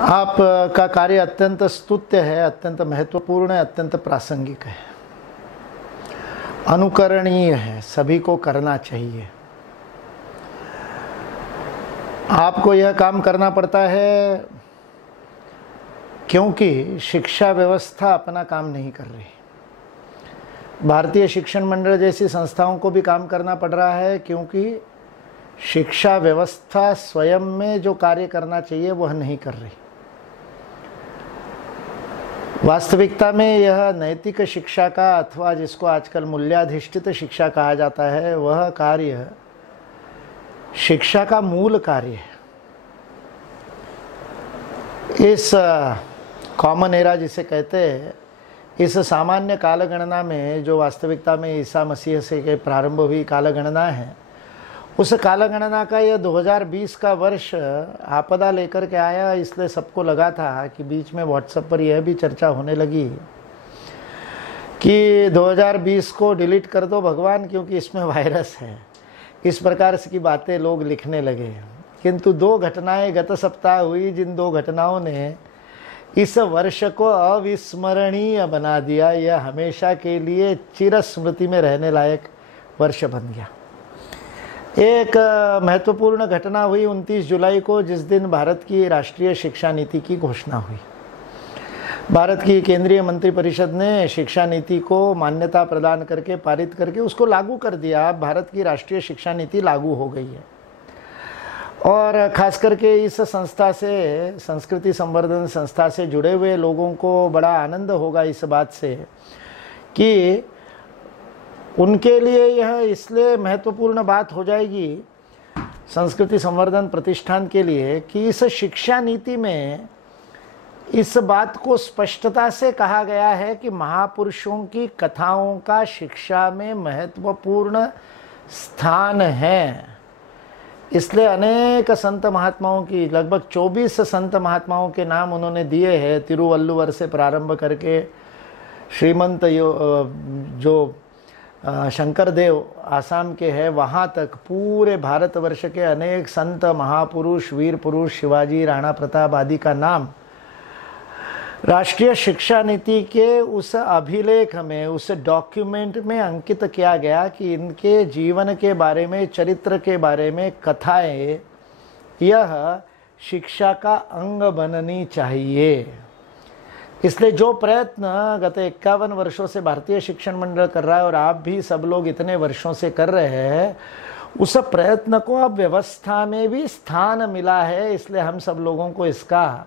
आपका कार्य अत्यंत स्तुत्य है, अत्यंत महत्वपूर्ण है, अत्यंत प्रासंगिक है, अनुकरणीय है, सभी को करना चाहिए। आपको यह काम करना पड़ता है क्योंकि शिक्षा व्यवस्था अपना काम नहीं कर रही। भारतीय शिक्षण मंडल जैसी संस्थाओं को भी काम करना पड़ रहा है क्योंकि शिक्षा व्यवस्था स्वयं में जो कार्य करना चाहिए वह नहीं कर रही। वास्तविकता में यह नैतिक शिक्षा का अथवा जिसको आजकल मूल्याधिष्ठित शिक्षा कहा जाता है, वह कार्य शिक्षा का मूल कार्य है। इस कॉमन एरा जिसे कहते हैं, इस सामान्य कालगणना में जो वास्तविकता में ईसा मसीह से के प्रारंभ हुई कालगणना है, उस कालगणना का यह 2020 का वर्ष आपदा लेकर के आया। इसलिए सबको लगा था कि बीच में व्हाट्सएप पर यह भी चर्चा होने लगी कि 2020 को डिलीट कर दो भगवान, क्योंकि इसमें वायरस है। इस प्रकार की बातें लोग लिखने लगे। किंतु दो घटनाएं गत सप्ताह हुई, जिन दो घटनाओं ने इस वर्ष को अविस्मरणीय बना दिया। यह हमेशा के लिए चिरस्मृति में रहने लायक वर्ष बन गया। एक महत्वपूर्ण घटना हुई 29 जुलाई को, जिस दिन भारत की राष्ट्रीय शिक्षा नीति की घोषणा हुई। भारत की केंद्रीय मंत्रिपरिषद ने शिक्षा नीति को मान्यता प्रदान करके, पारित करके उसको लागू कर दिया। अब भारत की राष्ट्रीय शिक्षा नीति लागू हो गई है। और खास करके इस संस्था से, संस्कृति संवर्धन संस्था से जुड़े हुए लोगों को बड़ा आनंद होगा इस बात से कि उनके लिए यह इसलिए महत्वपूर्ण बात हो जाएगी संस्कृति संवर्धन प्रतिष्ठान के लिए कि इस शिक्षा नीति में इस बात को स्पष्टता से कहा गया है कि महापुरुषों की कथाओं का शिक्षा में महत्वपूर्ण स्थान है। इसलिए अनेक संत महात्माओं की, लगभग 24 संत महात्माओं के नाम उन्होंने दिए हैं। तिरुवल्लुवर से प्रारंभ करके श्रीमंत जो शंकर देव आसाम के हैं, वहाँ तक पूरे भारतवर्ष के अनेक संत महापुरुष, वीर पुरुष, शिवाजी, राणा प्रताप आदि का नाम राष्ट्रीय शिक्षा नीति के उस अभिलेख में, उस डॉक्यूमेंट में अंकित किया गया कि इनके जीवन के बारे में, चरित्र के बारे में कथाएं यह शिक्षा का अंग बननी चाहिए। इसलिए जो प्रयत्न गत 51 वर्षों से भारतीय शिक्षण मंडल कर रहा है और आप भी सब लोग इतने वर्षों से कर रहे हैं, उस प्रयत्न को अब व्यवस्था में भी स्थान मिला है। इसलिए हम सब लोगों को इसका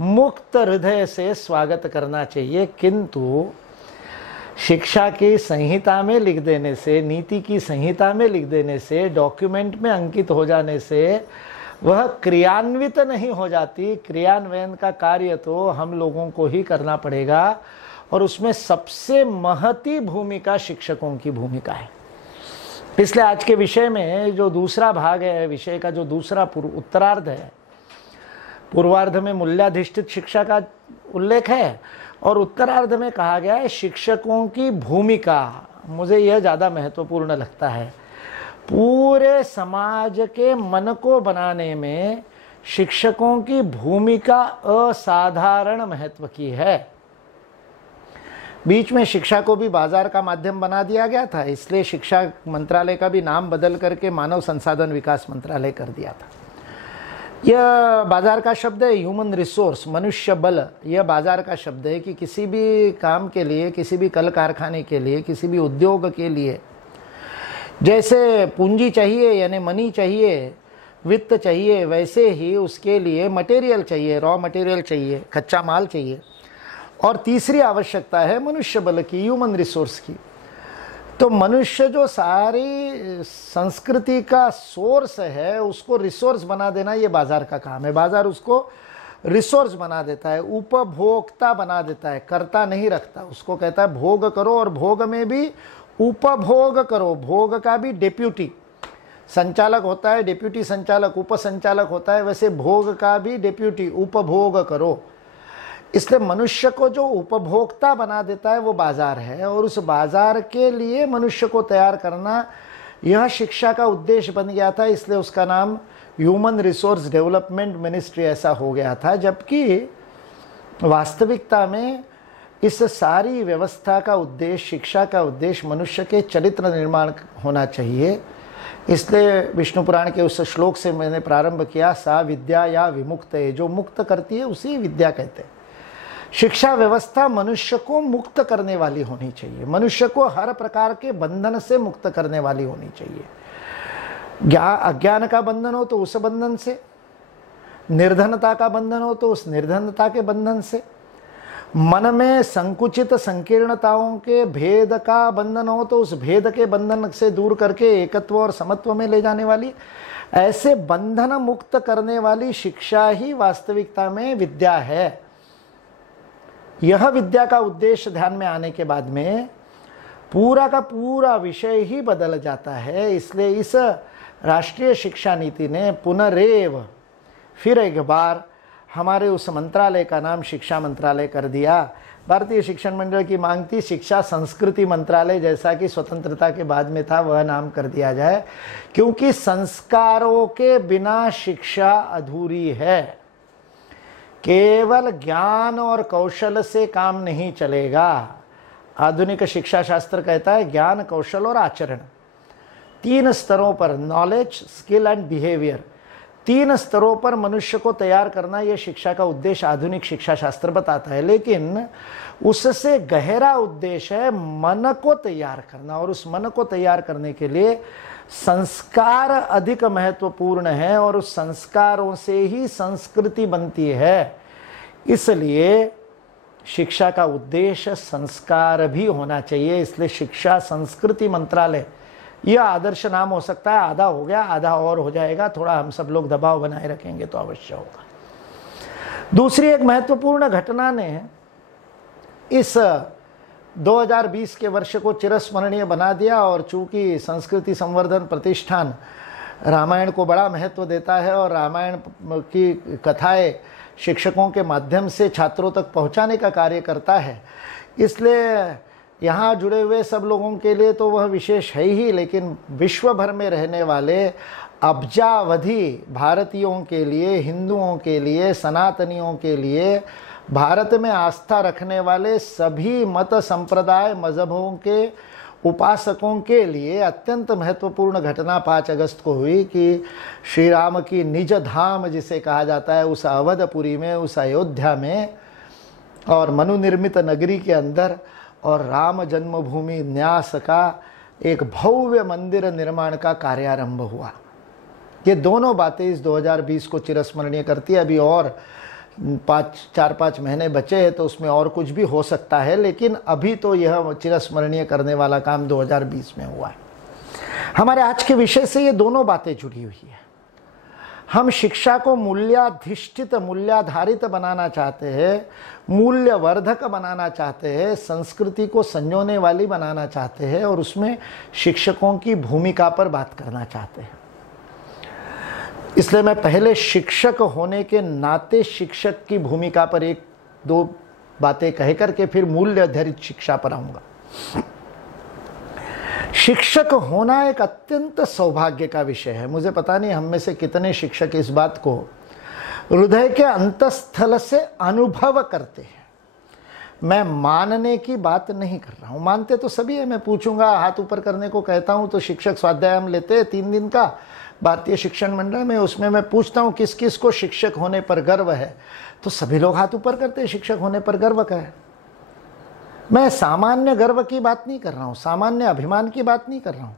मुक्त हृदय से स्वागत करना चाहिए। किंतु शिक्षा की संहिता में लिख देने से, नीति की संहिता में लिख देने से, डॉक्यूमेंट में अंकित हो जाने से वह क्रियान्वित नहीं हो जाती। क्रियान्वयन का कार्य तो हम लोगों को ही करना पड़ेगा और उसमें सबसे महती भूमिका शिक्षकों की भूमिका है। इसलिए आज के विषय में जो दूसरा भाग है, विषय का जो दूसरा उत्तरार्ध है, पूर्वार्ध में मूल्याधिष्ठित शिक्षा का उल्लेख है और उत्तरार्ध में कहा गया है शिक्षकों की भूमिका। मुझे यह ज़्यादा महत्वपूर्ण लगता है। पूरे समाज के मन को बनाने में शिक्षकों की भूमिका असाधारण महत्व की है। बीच में शिक्षा को भी बाजार का माध्यम बना दिया गया था, इसलिए शिक्षा मंत्रालय का भी नाम बदल करके मानव संसाधन विकास मंत्रालय कर दिया था। यह बाजार का शब्द है, ह्यूमन रिसोर्स, मनुष्य बल। यह बाजार का शब्द है कि किसी भी काम के लिए, किसी भी कल कारखाने के लिए, किसी भी उद्योग के लिए जैसे पूंजी चाहिए, यानी मनी चाहिए, वित्त चाहिए, वैसे ही उसके लिए मटेरियल चाहिए, रॉ मटेरियल चाहिए, कच्चा माल चाहिए। और तीसरी आवश्यकता है मनुष्य बल की, ह्यूमन रिसोर्स की। तो मनुष्य जो सारी संस्कृति का सोर्स है, उसको रिसोर्स बना देना ये बाजार का काम है। बाजार उसको रिसोर्स बना देता है, उपभोक्ता बना देता है, कर्ता नहीं रखता। उसको कहता है भोग करो और भोग में भी उपभोग करो। भोग का भी डेप्यूटी संचालक होता है, डेप्यूटी संचालक, उपसंचालक होता है, वैसे भोग का भी डेप्यूटी, उपभोग करो। इसलिए मनुष्य को जो उपभोक्ता बना देता है वो बाजार है और उस बाजार के लिए मनुष्य को तैयार करना यह शिक्षा का उद्देश्य बन गया था। इसलिए उसका नाम ह्यूमन रिसोर्स डेवलपमेंट मिनिस्ट्री ऐसा हो गया था, जबकि वास्तविकता में इस सारी व्यवस्था का उद्देश्य, शिक्षा का उद्देश्य मनुष्य के चरित्र निर्माण होना चाहिए। इसलिए विष्णु पुराण के उस श्लोक से मैंने प्रारंभ किया, सा विद्या या विमुक्त है, जो मुक्त करती है उसी विद्या कहते हैं। शिक्षा व्यवस्था मनुष्य को मुक्त करने वाली होनी चाहिए, मनुष्य को हर प्रकार के बंधन से मुक्त करने वाली होनी चाहिए। अज्ञान का बंधन हो तो उस बंधन से, निर्धनता का बंधन हो तो उस निर्धनता के बंधन से, मन में संकुचित संकीर्णताओं के भेद का बंधन हो तो उस भेद के बंधन से दूर करके एकत्व और समत्व में ले जाने वाली, ऐसे बंधन मुक्त करने वाली शिक्षा ही वास्तविकता में विद्या है। यह विद्या का उद्देश्य ध्यान में आने के बाद में पूरा का पूरा विषय ही बदल जाता है। इसलिए इस राष्ट्रीय शिक्षा नीति ने पुनरेव फिर एक बार हमारे उस मंत्रालय का नाम शिक्षा मंत्रालय कर दिया। भारतीय शिक्षण मंडल की मांग थी शिक्षा संस्कृति मंत्रालय, जैसा कि स्वतंत्रता के बाद में था, वह नाम कर दिया जाए, क्योंकि संस्कारों के बिना शिक्षा अधूरी है। केवल ज्ञान और कौशल से काम नहीं चलेगा। आधुनिक शिक्षा शास्त्र कहता है ज्ञान, कौशल और आचरण, तीन स्तरों पर, नॉलेज, स्किल एंड बिहेवियर, तीन स्तरों पर मनुष्य को तैयार करना, यह शिक्षा का उद्देश्य आधुनिक शिक्षा शास्त्र बताता है। लेकिन उससे गहरा उद्देश्य है मन को तैयार करना, और उस मन को तैयार करने के लिए संस्कार अधिक महत्वपूर्ण है, और उस संस्कारों से ही संस्कृति बनती है। इसलिए शिक्षा का उद्देश्य संस्कार भी होना चाहिए। इसलिए शिक्षा संस्कृति मंत्रालय यह आदर्श नाम हो सकता है। आधा हो गया, आधा और हो जाएगा, थोड़ा हम सब लोग दबाव बनाए रखेंगे तो अवश्य होगा। दूसरी एक महत्वपूर्ण घटना ने इस 2020 के वर्ष को चिरस्मरणीय बना दिया, और चूंकि संस्कृति संवर्धन प्रतिष्ठान रामायण को बड़ा महत्व देता है और रामायण की कथाएं शिक्षकों के माध्यम से छात्रों तक पहुंचाने का कार्य करता है, इसलिए यहाँ जुड़े हुए सब लोगों के लिए तो वह विशेष है ही, लेकिन विश्व भर में रहने वाले अब्जावधि भारतीयों के लिए, हिंदुओं के लिए, सनातनियों के लिए, भारत में आस्था रखने वाले सभी मत संप्रदाय मजहबों के उपासकों के लिए अत्यंत महत्वपूर्ण घटना 5 अगस्त को हुई कि श्री राम की निज धाम जिसे कहा जाता है, उस अवधपुरी में, उस अयोध्या में और मनुनिर्मित नगरी के अंदर और राम जन्मभूमि न्यास का एक भव्य मंदिर निर्माण का कार्यारंभ हुआ। ये दोनों बातें इस 2020 को चिरस्मरणीय करती है। अभी और 4-5 महीने बचे हैं तो उसमें और कुछ भी हो सकता है, लेकिन अभी तो यह चिरस्मरणीय करने वाला काम 2020 में हुआ है। हमारे आज के विषय से ये दोनों बातें जुड़ी हुई है। हम शिक्षा को मूल्याधिष्ठित, मूल्याधारित बनाना चाहते हैं, मूल्यवर्धक बनाना चाहते हैं, संस्कृति को संजोने वाली बनाना चाहते हैं, और उसमें शिक्षकों की भूमिका पर बात करना चाहते हैं। इसलिए मैं पहले शिक्षक होने के नाते शिक्षक की भूमिका पर 1-2 बातें कह करके फिर मूल्य आधारित शिक्षा पर आऊंगा। शिक्षक होना एक अत्यंत सौभाग्य का विषय है। मुझे पता नहीं हम में से कितने शिक्षक इस बात को हृदय के अंतस्थल से अनुभव करते हैं। मैं मानने की बात नहीं कर रहा हूं, मानते तो सभी है। मैं पूछूंगा, हाथ ऊपर करने को कहता हूं तो शिक्षक स्वाध्याय हम लेते हैं 3 दिन का भारतीय शिक्षण मंडल में, उसमें मैं पूछता हूं किस किस को शिक्षक होने पर गर्व है, तो सभी लोग हाथ ऊपर करते हैं, शिक्षक होने पर गर्व करें। मैं सामान्य गर्व की बात नहीं कर रहा हूं, सामान्य अभिमान की बात नहीं कर रहा हूं।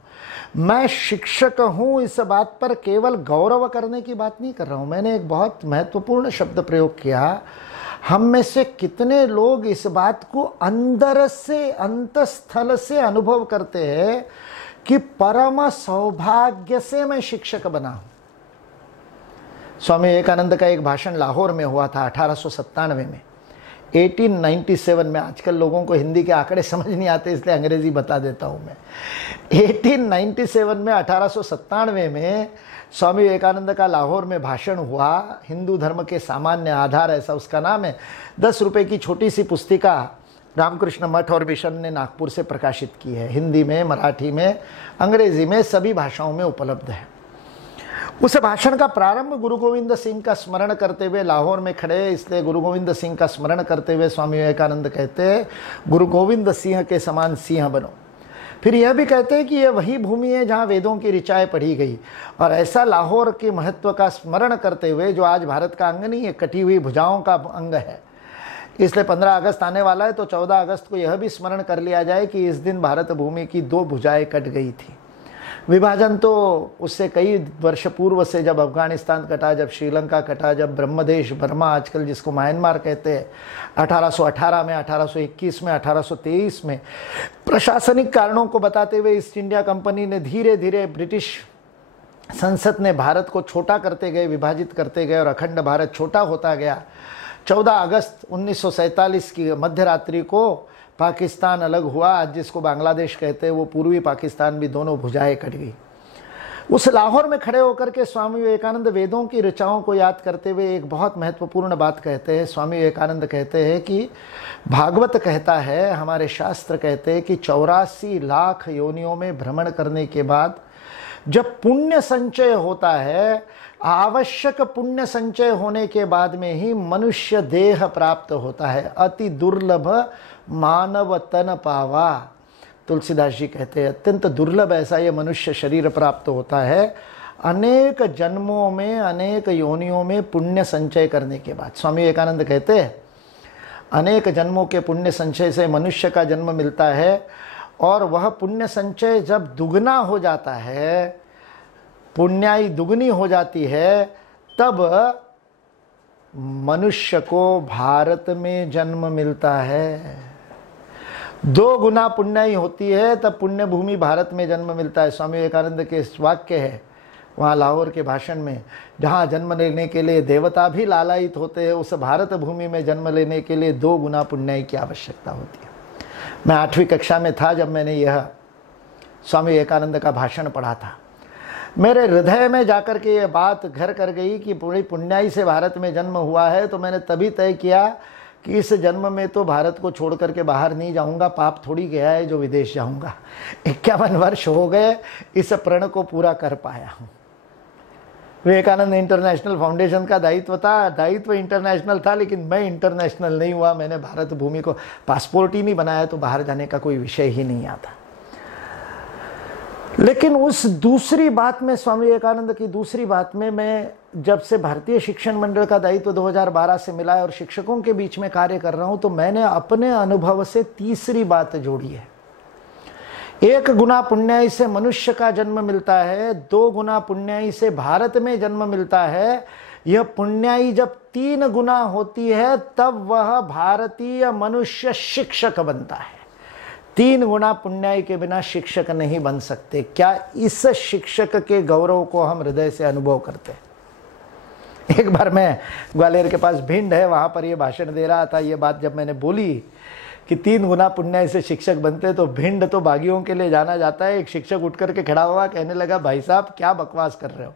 मैं शिक्षक हूं इस बात पर केवल गौरव करने की बात नहीं कर रहा हूं। मैंने एक बहुत महत्वपूर्ण शब्द प्रयोग किया, हम में से कितने लोग इस बात को अंदर से, अंतस्थल से अनुभव करते हैं कि परम सौभाग्य से मैं शिक्षक बना हूं। स्वामी विवेकानंद का एक भाषण लाहौर में हुआ था 1897 में, 1897 में। आजकल लोगों को हिंदी के आंकड़े समझ नहीं आते, इसलिए अंग्रेजी बता देता हूं मैं। 1897 में, 1897 में स्वामी विवेकानंद का लाहौर में भाषण हुआ। हिंदू धर्म के सामान्य आधार, ऐसा उसका नाम है। 10 रुपए की छोटी सी पुस्तिका रामकृष्ण मठ और मिशन ने नागपुर से प्रकाशित की है। हिंदी में, मराठी में, अंग्रेजी में, सभी भाषाओं में उपलब्ध है। उस भाषण का प्रारंभ गुरु गोविंद सिंह का स्मरण करते हुए, लाहौर में खड़े इसलिए गुरु गोविंद सिंह का स्मरण करते हुए स्वामी विवेकानंद कहते हैं, गुरु गोविंद सिंह के समान सिंह बनो। फिर यह भी कहते हैं कि यह वही भूमि है जहाँ वेदों की ऋचाएँ पढ़ी गई, और ऐसा लाहौर के महत्व का स्मरण करते हुए, जो आज भारत का अंग नहीं है, कटी हुई भुजाओं का अंग है। इसलिए 15 अगस्त आने वाला है, तो 14 अगस्त को यह भी स्मरण कर लिया जाए कि इस दिन भारत भूमि की 2 भुजाएं कट गई थी। विभाजन तो उससे कई वर्ष पूर्व से, जब अफगानिस्तान कटा, जब श्रीलंका कटा, जब ब्रह्मदेश बर्मा आजकल जिसको म्यांमार कहते हैं, 1818 में, 1821 में, 1823 में, प्रशासनिक कारणों को बताते हुए ईस्ट इंडिया कंपनी ने धीरे धीरे, ब्रिटिश संसद ने भारत को छोटा करते गए, विभाजित करते गए, और अखंड भारत छोटा होता गया। 14 अगस्त 1947 की मध्य रात्रि को पाकिस्तान अलग हुआ। आज जिसको बांग्लादेश कहते हैं वो पूर्वी पाकिस्तान भी, दोनों भुजाएं कट गई। उस लाहौर में खड़े होकर के स्वामी विवेकानंद वेदों की ऋचाओं को याद करते हुए एक बहुत महत्वपूर्ण बात कहते हैं। स्वामी विवेकानंद कहते हैं कि भागवत कहता है, हमारे शास्त्र कहते हैं कि 84 लाख योनियों में भ्रमण करने के बाद जब पुण्य संचय होता है, आवश्यक पुण्य संचय होने के बाद में ही मनुष्य देह प्राप्त होता है। अति दुर्लभ मानव तन पावा, तुलसीदास जी कहते हैं, अत्यंत दुर्लभ ऐसा ये मनुष्य शरीर प्राप्त होता है अनेक जन्मों में, अनेक योनियों में पुण्य संचय करने के बाद। स्वामी विवेकानंद कहते हैं अनेक जन्मों के पुण्य संचय से मनुष्य का जन्म मिलता है, और वह पुण्य संचय जब दुगना हो जाता है, पुण्याई दुगनी हो जाती है, तब मनुष्य को भारत में जन्म मिलता है। 2 गुना पुण्याई होती है तब पुण्य भूमि भारत में जन्म मिलता है। स्वामी विवेकानंद के वाक्य है वहाँ लाहौर के भाषण में, जहाँ जन्म लेने के लिए देवता भी लालायित होते हैं, उस भारत भूमि में जन्म लेने के लिए 2 गुना पुण्याई की आवश्यकता होती है। मैं 8वीं कक्षा में था जब मैंने यह स्वामी विवेकानंद का भाषण पढ़ा था। मेरे हृदय में जाकर के ये बात घर कर गई कि पूरी पुण्याई से भारत में जन्म हुआ है। तो मैंने तभी तय किया कि इस जन्म में तो भारत को छोड़ करके बाहर नहीं जाऊंगा, पाप थोड़ी गया है जो विदेश जाऊंगा। 51 वर्ष हो गए इस प्रण को पूरा कर पाया हूँ। विवेकानंद इंटरनेशनल फाउंडेशन का दायित्व था, दायित्व इंटरनेशनल था, लेकिन मैं इंटरनेशनल नहीं हुआ। मैंने भारत भूमि को पासपोर्ट ही नहीं बनाया, तो बाहर जाने का कोई विषय ही नहीं आता। लेकिन उस दूसरी बात में, स्वामी विवेकानंद की दूसरी बात में, मैं जब से भारतीय शिक्षण मंडल का दायित्व 2012 से मिला है और शिक्षकों के बीच में कार्य कर रहा हूं, तो मैंने अपने अनुभव से तीसरी बात जोड़ी है। 1 गुना पुण्याई से मनुष्य का जन्म मिलता है, 2 गुना पुण्याई से भारत में जन्म मिलता है। यह पुण्याई जब 3 गुना होती है तब वह भारतीय मनुष्य शिक्षक बनता है। 3 गुना पुण्याई के बिना शिक्षक नहीं बन सकते। क्या इस शिक्षक के गौरव को हम हृदय से अनुभव करते हैं? एक बार मैं ग्वालियर के पास भिंड है, वहां पर यह भाषण दे रहा था। ये बात जब मैंने बोली कि 3 गुना पुण्याई से शिक्षक बनते, तो भिंड तो बागियों के लिए जाना जाता है। एक शिक्षक उठ करके खड़ा हुआ, कहने लगा, भाई साहब क्या बकवास कर रहे हो?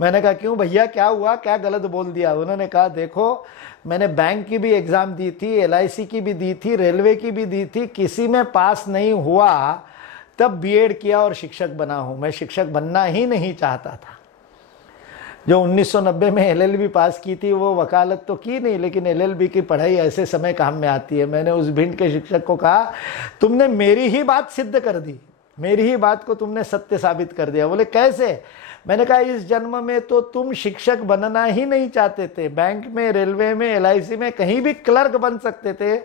मैंने कहा क्यों भैया, क्या हुआ, क्या गलत बोल दिया? उन्होंने कहा देखो, मैंने बैंक की भी एग्जाम दी थी, LIC की भी दी थी, रेलवे की भी दी थी, किसी में पास नहीं हुआ, तब B.Ed किया और शिक्षक बना हूं। मैं शिक्षक बनना ही नहीं चाहता था। जो 1990 में LLB पास की थी वो वकालत तो की नहीं, लेकिन LLB की पढ़ाई ऐसे समय काम में आती है। मैंने उस भिंड के शिक्षक को कहा, तुमने मेरी ही बात सिद्ध कर दी, मेरी ही बात को तुमने सत्य साबित कर दिया। बोले कैसे? मैंने कहा इस जन्म में तो तुम शिक्षक बनना ही नहीं चाहते थे। बैंक में, रेलवे में, LIC में कहीं भी क्लर्क बन सकते थे,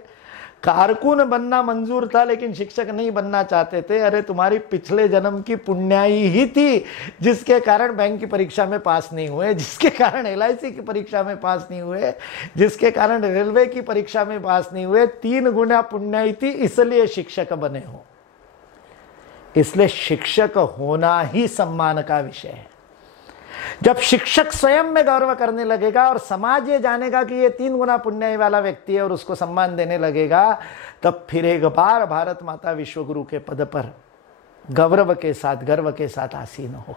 कारकुन बनना मंजूर था, लेकिन शिक्षक नहीं बनना चाहते थे। अरे तुम्हारी पिछले जन्म की पुण्याई ही थी जिसके कारण बैंक की परीक्षा में पास नहीं हुए, जिसके कारण LIC की परीक्षा में पास नहीं हुए, जिसके कारण रेलवे की परीक्षा में पास नहीं हुए। 3 गुना पुण्याई थी, इसलिए शिक्षक बने हो। इसलिए शिक्षक होना ही सम्मान का विषय है। जब शिक्षक स्वयं में गौरव करने लगेगा और समाज ये जानेगा कि ये 3 गुना पुण्याई वाला व्यक्ति है और उसको सम्मान देने लगेगा, तब फिर एक बार भारत माता विश्वगुरु के पद पर गौरव के साथ, गर्व के साथ आसीन हो।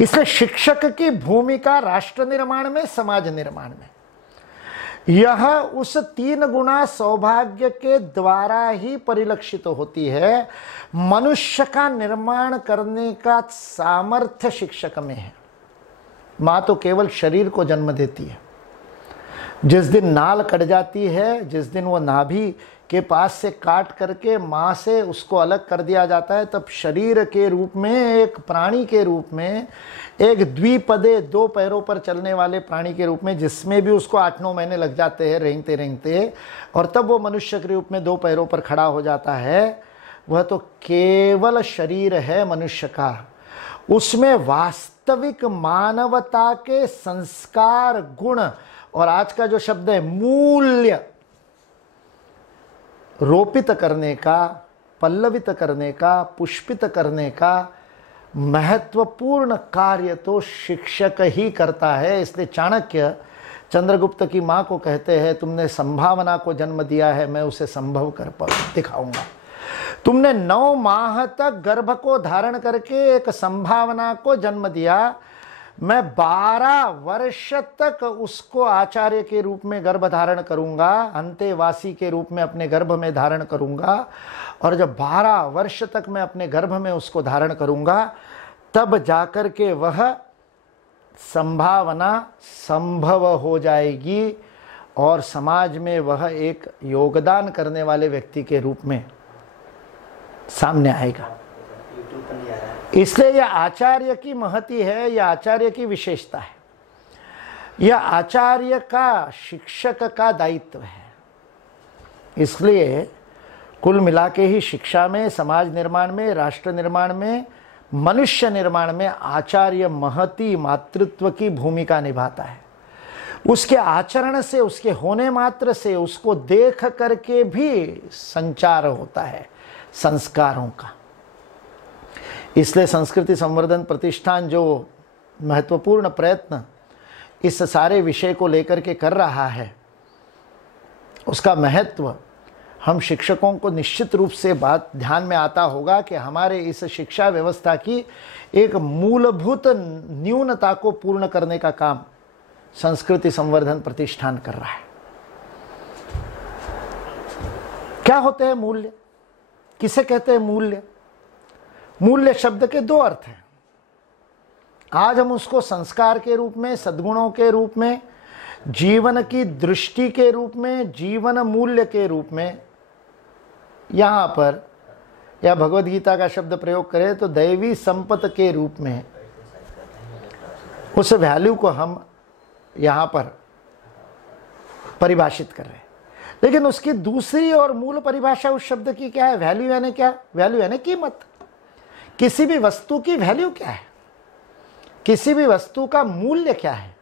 इसलिए शिक्षक की भूमिका राष्ट्र निर्माण में, समाज निर्माण में, यह उस 3 गुना सौभाग्य के द्वारा ही परिलक्षित होती है। मनुष्य का निर्माण करने का सामर्थ्य शिक्षक में है। मां तो केवल शरीर को जन्म देती है। जिस दिन नाल कट जाती है, जिस दिन वो नाभि के पास से काट करके मां से उसको अलग कर दिया जाता है, तब शरीर के रूप में, एक प्राणी के रूप में, एक द्विपदे 2 पैरों पर चलने वाले प्राणी के रूप में, जिसमें भी उसको 8-9 महीने लग जाते हैं रेंगते रेंगते, और तब वो मनुष्य के रूप में 2 पैरों पर खड़ा हो जाता है। वह तो केवल शरीर है मनुष्य का। उसमें वास्तविक मानवता के संस्कार, गुण, और आज का जो शब्द है मूल्य, रोपित करने का, पल्लवित करने का, पुष्पित करने का महत्वपूर्ण कार्य तो शिक्षक ही करता है। इसलिए चाणक्य चंद्रगुप्त की मां को कहते हैं, तुमने संभावना को जन्म दिया है, मैं उसे संभव कर दिखाऊंगा। तुमने 9 माह तक गर्भ को धारण करके एक संभावना को जन्म दिया, मैं 12 वर्ष तक उसको आचार्य के रूप में गर्भ धारण करूंगा, अंतेवासी के रूप में अपने गर्भ में धारण करूंगा, और जब 12 वर्ष तक मैं अपने गर्भ में उसको धारण करूंगा, तब जाकर के वह संभावना संभव हो जाएगी और समाज में वह एक योगदान करने वाले व्यक्ति के रूप में सामने आएगा। इसलिए यह आचार्य की महती है, यह आचार्य की विशेषता है, यह आचार्य का, शिक्षक का दायित्व है। इसलिए कुल मिला के ही शिक्षा में, समाज निर्माण में, राष्ट्र निर्माण में, मनुष्य निर्माण में आचार्य महती मातृत्व की भूमिका निभाता है। उसके आचरण से, उसके होने मात्र से, उसको देख करके भी संचार होता है संस्कारों का। इसलिए संस्कृति संवर्धन प्रतिष्ठान जो महत्वपूर्ण प्रयत्न इस सारे विषय को लेकर के कर रहा है, उसका महत्व हम शिक्षकों को निश्चित रूप से बात ध्यान में आता होगा कि हमारे इस शिक्षा व्यवस्था की एक मूलभूत न्यूनता को पूर्ण करने का काम संस्कृति संवर्धन प्रतिष्ठान कर रहा है। क्या होते हैं मूल्य? किसे कहते हैं मूल्य? मूल्य शब्द के 2 अर्थ हैं। आज हम उसको संस्कार के रूप में, सद्गुणों के रूप में, जीवन की दृष्टि के रूप में, जीवन मूल्य के रूप में, यहां पर या भगवद गीता का शब्द प्रयोग करें तो दैवी संपत्ति के रूप में उस वैल्यू को हम यहां पर परिभाषित कर रहे हैं। लेकिन उसकी दूसरी और मूल परिभाषा उस शब्द की क्या है? वैल्यू यानी क्या? वैल्यू यानी कीमत। किसी भी वस्तु की वैल्यू क्या है? किसी भी वस्तु का मूल्य क्या है?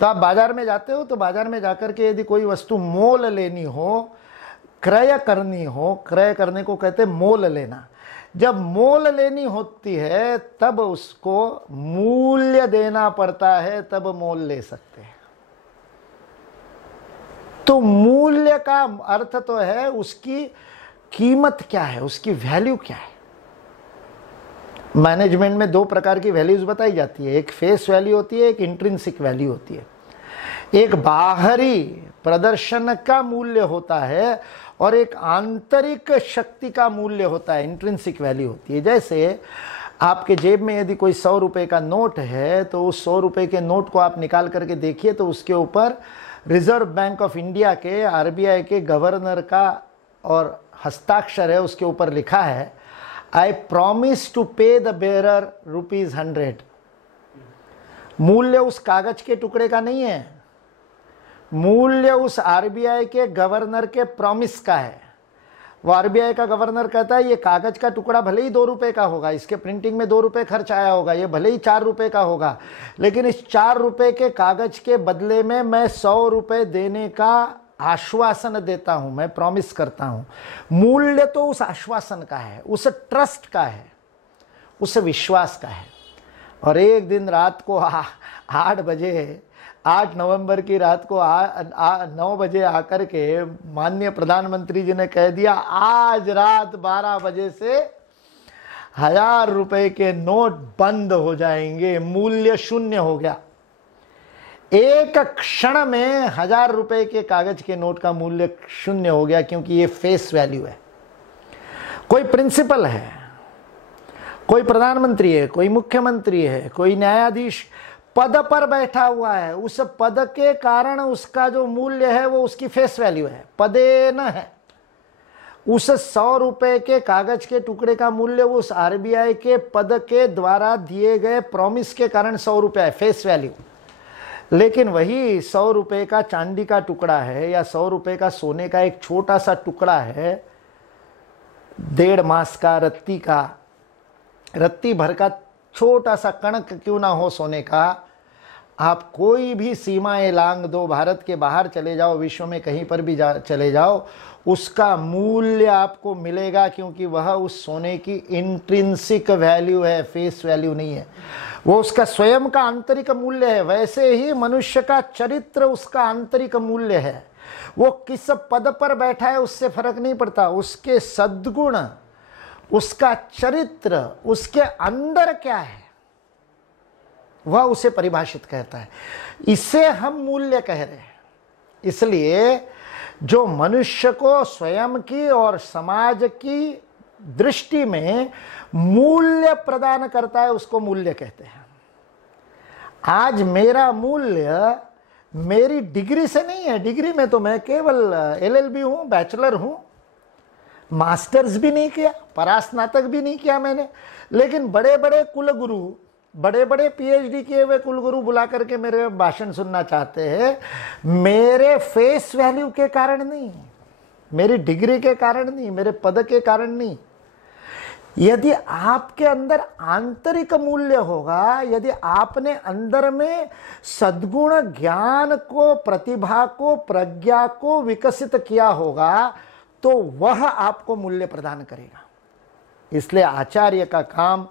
तो आप बाजार में जाते हो तो बाजार में जाकर के यदि कोई वस्तु मोल लेनी हो, क्रय करनी हो, क्रय करने को कहते हैं मोल लेना। जब मोल लेनी होती है तब उसको मूल्य देना पड़ता है, तब मोल ले सकते हैं। तो मूल्य का अर्थ तो है उसकी कीमत क्या है, उसकी वैल्यू क्या है। मैनेजमेंट में 2 प्रकार की वैल्यूज बताई जाती है, एक फेस वैल्यू होती है, एक इंट्रिंसिक वैल्यू होती है। एक बाहरी प्रदर्शन का मूल्य होता है और एक आंतरिक शक्ति का मूल्य होता है, इंट्रिंसिक वैल्यू होती है। जैसे आपके जेब में यदि कोई 100 रुपए का नोट है तो उस 100 रुपए के नोट को आप निकाल करके देखिए तो उसके ऊपर रिजर्व बैंक ऑफ इंडिया के, आरबीआई के गवर्नर का और हस्ताक्षर है, उसके ऊपर लिखा है आई प्रॉमिस टू पे द बेरर ₹100। मूल्य उस कागज के टुकड़े का नहीं है, मूल्य उस आरबीआई के गवर्नर के प्रॉमिस का है। वो आरबीआई का गवर्नर कहता है ये कागज का टुकड़ा भले ही 2 रुपए का होगा, इसके प्रिंटिंग में 2 रुपए खर्च आया होगा, ये भले ही 4 रुपए का होगा, लेकिन इस 4 रुपए के कागज के बदले में मैं 100 रुपए देने का आश्वासन देता हूं, मैं प्रॉमिस करता हूं। मूल्य तो उस आश्वासन का है, उस ट्रस्ट का है, उस विश्वास का है। और एक दिन रात को 8 बजे, 8 नवंबर की रात को 9 बजे आकर के माननीय प्रधानमंत्री जी ने कह दिया आज रात 12 बजे से 1000 रुपए के नोट बंद हो जाएंगे, मूल्य शून्य हो गया। एक क्षण में 1000 रुपए के कागज के नोट का मूल्य शून्य हो गया, क्योंकि ये फेस वैल्यू है। कोई प्रिंसिपल है, कोई प्रधानमंत्री है, कोई मुख्यमंत्री है, कोई न्यायाधीश पद पर बैठा हुआ है, उस पद के कारण उसका जो मूल्य है वो उसकी फेस वैल्यू है, पदे न है। उस 100 रुपए के कागज के टुकड़े का मूल्य उस आरबीआई के पद के द्वारा दिए गए प्रॉमिस के कारण 100 रुपए है, फेस वैल्यू। लेकिन वही 100 रुपए का चांदी का टुकड़ा है या 100 रुपए का सोने का एक छोटा सा टुकड़ा है, 1.5 मास का, रत्ती भर का छोटा सा कणक क्यों ना हो सोने का, आप कोई भी सीमाएं लांग दो, भारत के बाहर चले जाओ, विश्व में कहीं पर भी चले जाओ, उसका मूल्य आपको मिलेगा, क्योंकि वह उस सोने की इंट्रिंसिक वैल्यू है, फेस वैल्यू नहीं है, वो उसका स्वयं का आंतरिक मूल्य है। वैसे ही मनुष्य का चरित्र उसका आंतरिक मूल्य है। वो किस पद पर बैठा है उससे फर्क नहीं पड़ता, उसके सद्गुण, उसका चरित्र, उसके अंदर क्या है, वह उसे परिभाषित कहता है। इसे हम मूल्य कह रहे हैं। इसलिए जो मनुष्य को स्वयं की और समाज की दृष्टि में मूल्य प्रदान करता है उसको मूल्य कहते हैं। आज मेरा मूल्य मेरी डिग्री से नहीं है, डिग्री में तो मैं केवल LLB हूं, बैचलर हूं, मास्टर्स भी नहीं किया, परास्नातक भी नहीं किया मैंने, लेकिन बड़े बड़े कुलगुरु, बड़े बड़े PhD किए हुए कुलगुरु बुला करके मेरे भाषण सुनना चाहते हैं, मेरे फेस वैल्यू के कारण नहीं, मेरी डिग्री के कारण नहीं, मेरे पद के कारण नहीं। यदि आपके अंदर आंतरिक मूल्य होगा, यदि आपने अंदर में सद्गुण, ज्ञान को, प्रतिभा को, प्रज्ञा को विकसित किया होगा, तो वह आपको मूल्य प्रदान करेगा। इसलिए आचार्य का काम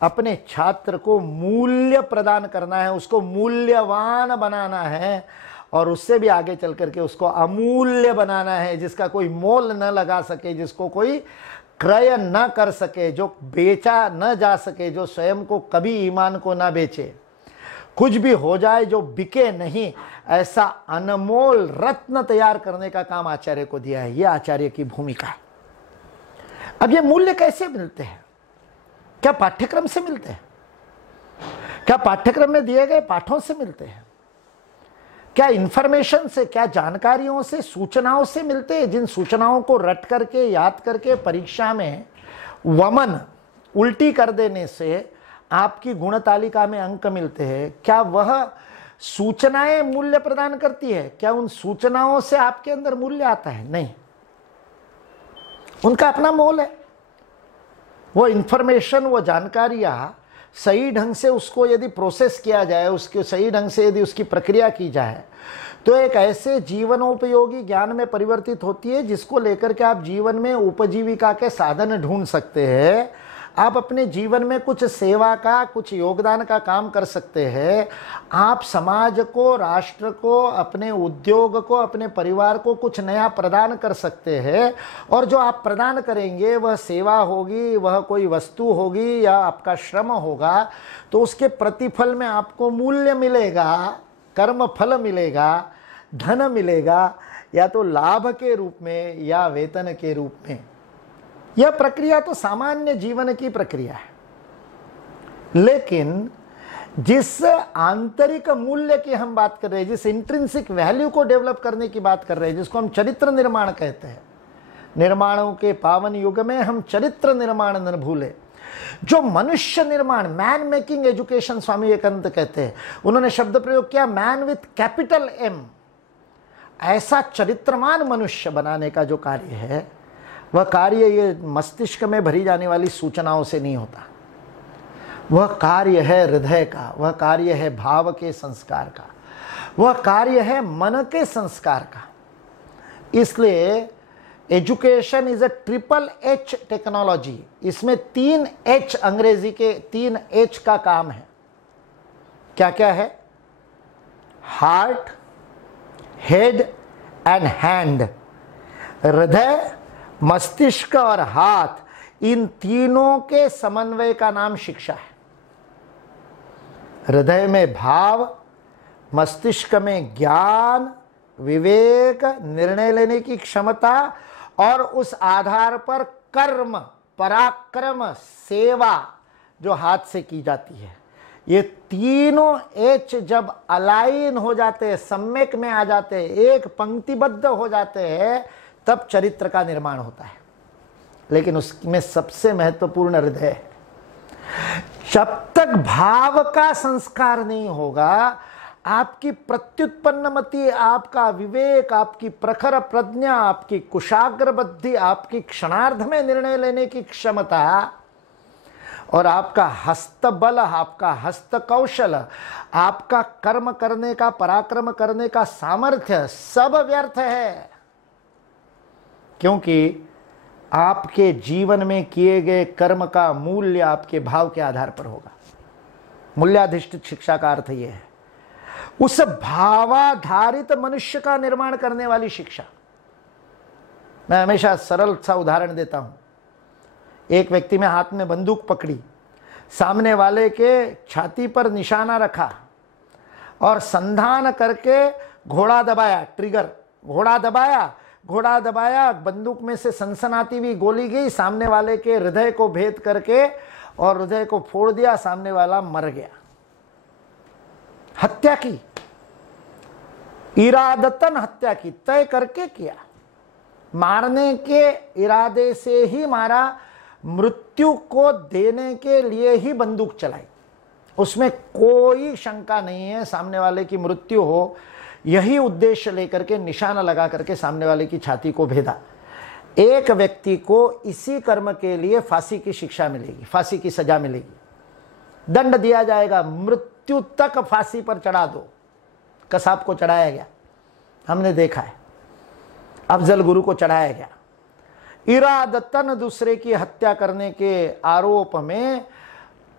अपने छात्र को मूल्य प्रदान करना है, उसको मूल्यवान बनाना है, और उससे भी आगे चल करके उसको अमूल्य बनाना है, जिसका कोई मोल न लगा सके, जिसको कोई क्रय न कर सके, जो बेचा न जा सके, जो स्वयं को कभी ईमान को न बेचे, कुछ भी हो जाए जो बिके नहीं, ऐसा अनमोल रत्न तैयार करने का काम आचार्य को दिया है। यह आचार्य की भूमिका है। अब ये मूल्य कैसे मिलते हैं? क्या पाठ्यक्रम से मिलते हैं? क्या पाठ्यक्रम में दिए गए पाठों से मिलते हैं? क्या इंफॉर्मेशन से, क्या जानकारियों से, सूचनाओं से मिलते हैं, जिन सूचनाओं को रट करके, याद करके परीक्षा में वमन, उल्टी कर देने से आपकी गुण तालिका में अंक मिलते हैं? क्या वह सूचनाएं मूल्य प्रदान करती है? क्या उन सूचनाओं से आपके अंदर मूल्य आता है? नहीं, उनका अपना मोल है। वो इंफॉर्मेशन, वो जानकारियां सही ढंग से उसको यदि प्रोसेस किया जाए, उसके सही ढंग से यदि उसकी प्रक्रिया की जाए, तो एक ऐसे जीवनोपयोगी ज्ञान में परिवर्तित होती है जिसको लेकर के आप जीवन में उपजीविका के साधन ढूंढ सकते हैं। आप अपने जीवन में कुछ सेवा का, कुछ योगदान का काम कर सकते हैं। आप समाज को, राष्ट्र को, अपने उद्योग को, अपने परिवार को कुछ नया प्रदान कर सकते हैं। और जो आप प्रदान करेंगे वह सेवा होगी, वह कोई वस्तु होगी या आपका श्रम होगा, तो उसके प्रतिफल में आपको मूल्य मिलेगा, कर्म फल मिलेगा, धन मिलेगा, या तो लाभ के रूप में या वेतन के रूप में। यह प्रक्रिया तो सामान्य जीवन की प्रक्रिया है, लेकिन जिस आंतरिक मूल्य की हम बात कर रहे हैं, जिस इंट्रिंसिक वैल्यू को डेवलप करने की बात कर रहे हैं, जिसको हम चरित्र निर्माण कहते हैं, निर्माणों के पावन युग में हम चरित्र निर्माण न भूले। जो मनुष्य निर्माण, man making education Swami Vivekananda कहते हैं, उन्होंने शब्द प्रयोग किया मैन विथ कैपिटल M। ऐसा चरित्रमान मनुष्य बनाने का जो कार्य है, वह कार्य ये मस्तिष्क में भरी जाने वाली सूचनाओं से नहीं होता। वह कार्य है हृदय का, वह कार्य है भाव के संस्कार का, वह कार्य है मन के संस्कार का। इसलिए education is a triple H technology. इसमें 3 H, अंग्रेजी के 3 H का काम है। क्या क्या है? Heart, head and hand. हृदय, मस्तिष्क और हाथ, इन तीनों के समन्वय का नाम शिक्षा है। हृदय में भाव, मस्तिष्क में ज्ञान, विवेक, निर्णय लेने की क्षमता और उस आधार पर कर्म, पराक्रम, सेवा जो हाथ से की जाती है, ये तीनों एच जब अलाइन हो जाते हैं, सम्यक में आ जाते हैं, एक पंक्तिबद्ध हो जाते हैं, तब चरित्र का निर्माण होता है। लेकिन उसमें सबसे महत्वपूर्ण हृदय है। जब तक भाव का संस्कार नहीं होगा, आपकी प्रत्युत्पन्नमति, आपका विवेक, आपकी प्रखर प्रज्ञा, आपकी कुशाग्र बुद्धि, आपकी क्षणार्ध में निर्णय लेने की क्षमता और आपका हस्तबल, आपका हस्त कौशल, आपका कर्म करने का, पराक्रम करने का सामर्थ्य सब व्यर्थ है। क्योंकि आपके जीवन में किए गए कर्म का मूल्य आपके भाव के आधार पर होगा। मूल्याधिष्ठित शिक्षा का अर्थ यह है, उस भावाधारित मनुष्य का निर्माण करने वाली शिक्षा। मैं हमेशा सरल सा उदाहरण देता हूं। एक व्यक्ति ने हाथ में बंदूक पकड़ी, सामने वाले के छाती पर निशाना रखा और संधान करके घोड़ा दबाया, ट्रिगर, घोड़ा दबाया, बंदूक में से सनसनाती हुई गोली गई, सामने वाले के हृदय को भेद करके और हृदय को फोड़ दिया, सामने वाला मर गया। हत्या की, इरादतन हत्या की, तय करके किया, मारने के इरादे से ही मारा, मृत्यु को देने के लिए ही बंदूक चलाई। उसमें कोई शंका नहीं है, सामने वाले की मृत्यु हो, यही उद्देश्य लेकर के निशाना लगा करके सामने वाले की छाती को भेदा। एक व्यक्ति को इसी कर्म के लिए फांसी की शिक्षा मिलेगी, फांसी की सजा मिलेगी, दंड दिया जाएगा, मृत्यु तक फांसी पर चढ़ा दो। कसाब को चढ़ाया गया, हमने देखा है, अफजल गुरु को चढ़ाया गया। इरादतन दूसरे की हत्या करने के आरोप में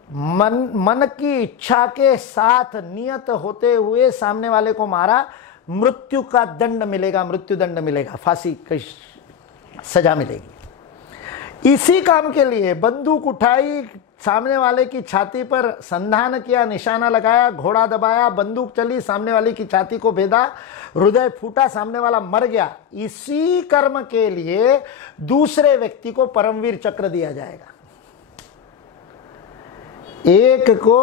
मन की इच्छा के साथ नियत होते हुए सामने वाले को मारा, मृत्यु का दंड मिलेगा, मृत्यु दंड मिलेगा, फांसी की सजा मिलेगी। इसी काम के लिए बंदूक उठाई, सामने वाले की छाती पर संधान किया, निशाना लगाया, घोड़ा दबाया, बंदूक चली, सामने वाले की छाती को भेदा, हृदय फूटा, सामने वाला मर गया। इसी कर्म के लिए दूसरे व्यक्ति को परमवीर चक्र दिया जाएगा। एक को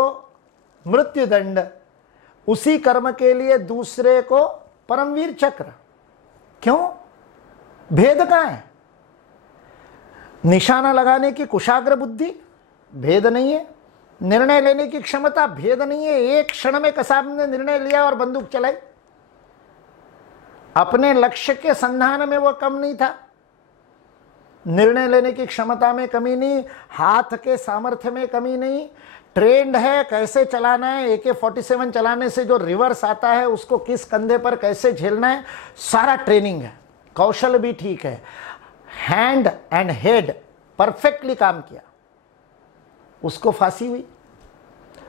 मृत्यु दंड, उसी कर्म के लिए दूसरे को परमवीर चक्र। क्यों? भेद कहां है? निशाना लगाने की कुशाग्र बुद्धि, भेद नहीं है। निर्णय लेने की क्षमता, भेद नहीं है। एक क्षण में कसाब ने निर्णय लिया और बंदूक चलाई। अपने लक्ष्य के संधान में वो कम नहीं था, निर्णय लेने की क्षमता में कमी नहीं, हाथ के सामर्थ्य में कमी नहीं, ट्रेंड है कैसे चलाना है, AK-47 चलाने से जो रिवर्स आता है उसको किस कंधे पर कैसे झेलना है, सारा ट्रेनिंग है, कौशल भी ठीक है, हैंड एंड हेड परफेक्टली काम किया, उसको फांसी हुई।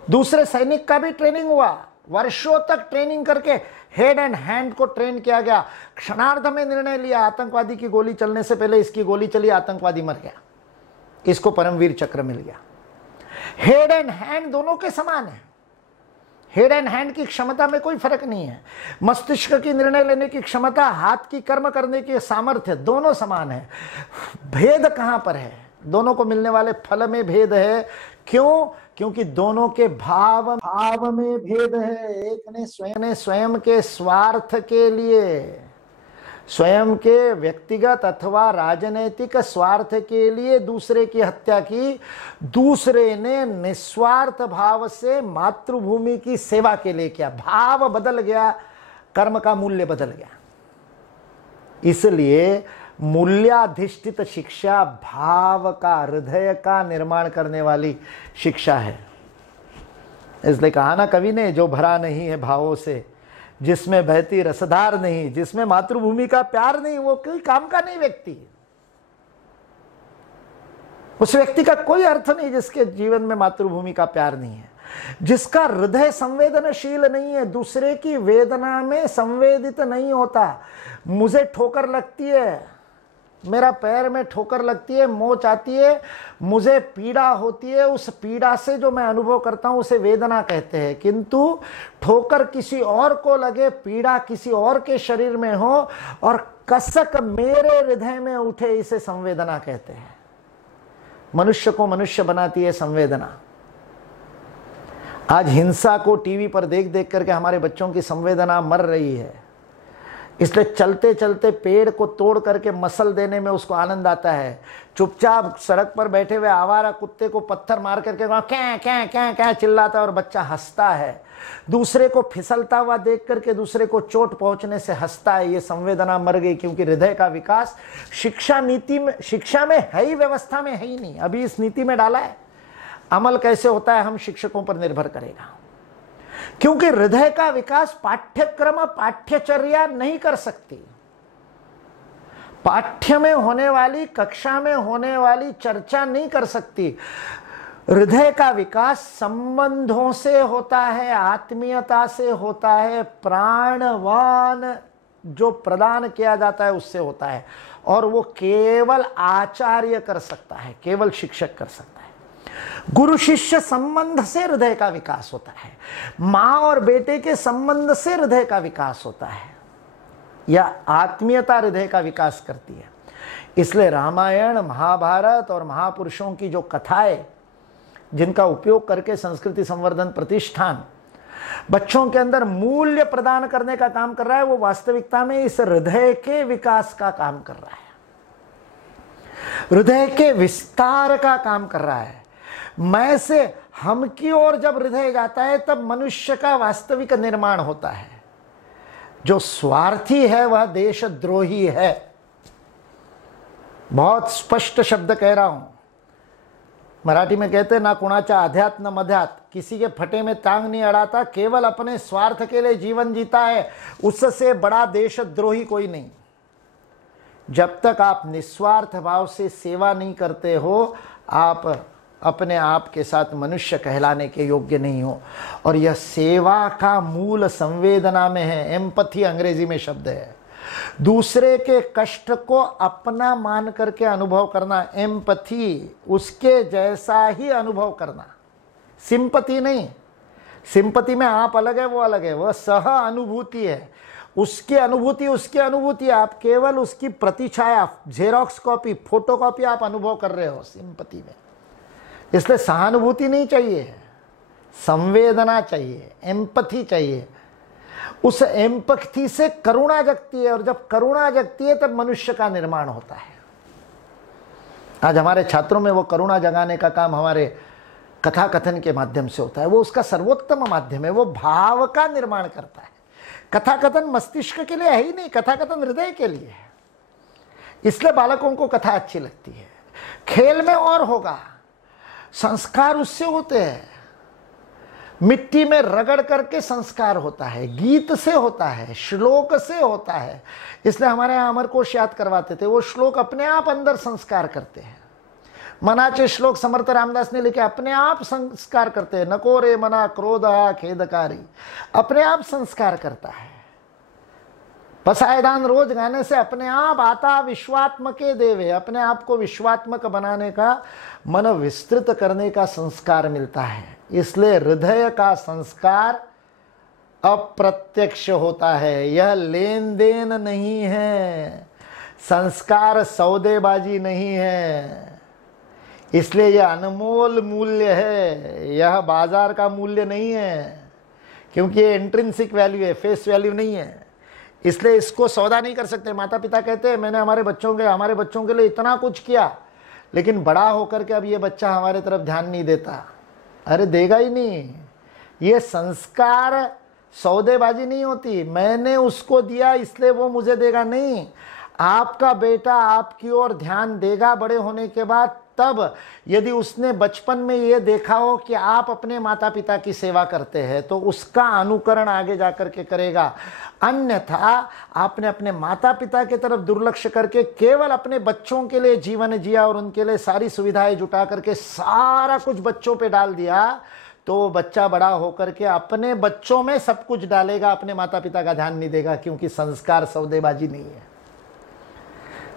दूसरे सैनिक का भी ट्रेनिंग हुआ, वर्षों तक ट्रेनिंग करके हेड एंड हैंड को ट्रेन किया गया, क्षणार्ध में निर्णय लिया, आतंकवादी की गोली चलने से पहले इसकी गोली चली, आतंकवादी मर गया, इसको परमवीर चक्र मिल गया। हेड एंड हैंड दोनों के समान है, हेड एंड हैंड की क्षमता में कोई फर्क नहीं है। मस्तिष्क की निर्णय लेने की क्षमता, हाथ की कर्म करने की सामर्थ्य, दोनों समान है। भेद कहां पर है? दोनों को मिलने वाले फल में भेद है। क्यों? क्योंकि दोनों के भाव में भेद है। एक ने स्वयं के स्वार्थ के लिए, स्वयं के व्यक्तिगत अथवा राजनैतिक स्वार्थ के लिए दूसरे की हत्या की, दूसरे ने निस्वार्थ भाव से मातृभूमि की सेवा के लिए किया। भाव बदल गया, कर्म का मूल्य बदल गया। इसलिए मूल्याधिष्ठित शिक्षा भाव का, हृदय का निर्माण करने वाली शिक्षा है। इसलिए कहा ना कवि ने, जो भरा नहीं है भावों से, जिसमें बहती रसधार नहीं, जिसमें मातृभूमि का प्यार नहीं, वो कोई काम का नहीं व्यक्ति। उस व्यक्ति का कोई अर्थ नहीं जिसके जीवन में मातृभूमि का प्यार नहीं है, जिसका हृदय संवेदनशील नहीं है, दूसरे की वेदना में संवेदित नहीं होता। मुझे ठोकर लगती है, मेरा पैर में ठोकर लगती है, मोच आती है, मुझे पीड़ा होती है, उस पीड़ा से जो मैं अनुभव करता हूं उसे वेदना कहते हैं। किंतु ठोकर किसी और को लगे, पीड़ा किसी और के शरीर में हो और कसक मेरे हृदय में उठे, इसे संवेदना कहते हैं। मनुष्य को मनुष्य बनाती है संवेदना। आज हिंसा को टीवी पर देख देख करके हमारे बच्चों की संवेदना मर रही है। इसलिए चलते चलते पेड़ को तोड़ करके मसल देने में उसको आनंद आता है। चुपचाप सड़क पर बैठे हुए आवारा कुत्ते को पत्थर मार करके क्या क्या क्या क्या चिल्लाता है और बच्चा हंसता है। दूसरे को फिसलता हुआ देख करके दूसरे को चोट पहुंचने से हंसता है। ये संवेदना मर गई, क्योंकि हृदय का विकास शिक्षा में है ही, व्यवस्था में है ही नहीं। अभी इस नीति में डाला है, अमल कैसे होता है हम शिक्षकों पर निर्भर करेगा। क्योंकि हृदय का विकास पाठ्यक्रम पाठ्यचर्या नहीं कर सकती। पाठ्य में होने वाली, कक्षा में होने वाली चर्चा नहीं कर सकती। हृदय का विकास संबंधों से होता है, आत्मीयता से होता है, प्राणवान जो प्रदान किया जाता है उससे होता है। और वो केवल आचार्य कर सकता है, केवल शिक्षक कर सकता है। गुरु शिष्य संबंध से हृदय का विकास होता है। मां और बेटे के संबंध से हृदय का विकास होता है। यह आत्मीयता हृदय का विकास करती है। इसलिए रामायण, महाभारत और महापुरुषों की जो कथाएं, जिनका उपयोग करके संस्कृति संवर्धन प्रतिष्ठान बच्चों के अंदर मूल्य प्रदान करने का काम कर रहा है, वो वास्तविकता में इस हृदय के विकास का काम कर रहा है, हृदय के विस्तार का काम कर रहा है। मैं से हम की ओर जब हृदय जाता है तब मनुष्य का वास्तविक निर्माण होता है। जो स्वार्थी है वह देशद्रोही है। बहुत स्पष्ट शब्द कह रहा हूं। मराठी में कहते हैं ना कुणाचा अध्यात न मध्यात, किसी के फटे में टांग नहीं अड़ाता, केवल अपने स्वार्थ के लिए जीवन जीता है, उससे बड़ा देशद्रोही कोई नहीं। जब तक आप निस्वार्थ भाव से सेवा नहीं करते हो, आप अपने आप के साथ मनुष्य कहलाने के योग्य नहीं हो। और यह सेवा का मूल संवेदना में है। एम्पथी अंग्रेजी में शब्द है। दूसरे के कष्ट को अपना मान करके अनुभव करना, एम्पथी, उसके जैसा ही अनुभव करना, सिंपथी नहीं। सिंपथी में आप अलग है वो अलग है, वह सह अनुभूति है। उसकी अनुभूति, आप केवल उसकी प्रतिछाया, जेरोक्स कॉपी, फोटो कॉपी आप अनुभव कर रहे हो सिंपथी में। इसलिए सहानुभूति नहीं चाहिए, संवेदना चाहिए, एम्पथी चाहिए। उस एम्पथी से करुणा जगती है, और जब करुणा जगती है तब मनुष्य का निर्माण होता है। आज हमारे छात्रों में वो करुणा जगाने का काम हमारे कथा कथन के माध्यम से होता है। वो उसका सर्वोत्तम माध्यम है, वो भाव का निर्माण करता है। कथा कथन मस्तिष्क के लिए है ही नहीं, कथा कथन हृदय के लिए है। इसलिए बालकों को कथा अच्छी लगती है। खेल में और होगा, संस्कार उससे होते हैं। मिट्टी में रगड़ करके संस्कार होता है, गीत से होता है, श्लोक से होता है। इसलिए हमारे यहाँ अमरकोश याद करवाते थे, वो श्लोक अपने आप अंदर संस्कार करते हैं। मनाचे श्लोक समर्थ रामदास ने लिखे, अपने आप संस्कार करते हैं। नको रे मना क्रोध खेदकारी, अपने आप संस्कार करता है। पसायदान रोज गाने से अपने आप आता विश्वात्मके देवे, अपने आप को विश्वात्मक बनाने का, मन विस्तृत करने का संस्कार मिलता है। इसलिए हृदय का संस्कार अप्रत्यक्ष होता है, यह लेन देन नहीं है, संस्कार सौदेबाजी नहीं है। इसलिए यह अनमोल मूल्य है, यह बाजार का मूल्य नहीं है, क्योंकि ये इंट्रिंसिक वैल्यू है, फेस वैल्यू नहीं है। इसलिए इसको सौदा नहीं कर सकते। माता पिता कहते हैं मैंने हमारे बच्चों के लिए इतना कुछ किया, लेकिन बड़ा होकर के अब ये बच्चा हमारे तरफ ध्यान नहीं देता। अरे देगा ही नहीं। ये संस्कार सौदेबाजी नहीं होती, मैंने उसको दिया इसलिए वो मुझे देगा, नहीं। आपका बेटा आपकी ओर ध्यान देगा बड़े होने के बाद, तब यदि उसने बचपन में ये देखा हो कि आप अपने माता पिता की सेवा करते हैं तो उसका अनुकरण आगे जाकर के करेगा। अन्यथा आपने अपने माता पिता की तरफ दुर्लक्ष्य करके केवल अपने बच्चों के लिए जीवन जिया और उनके लिए सारी सुविधाएं जुटा करके सारा कुछ बच्चों पे डाल दिया, तो बच्चा बड़ा होकर के अपने बच्चों में सब कुछ डालेगा, अपने माता पिता का ध्यान नहीं देगा, क्योंकि संस्कार सौदेबाजी नहीं है।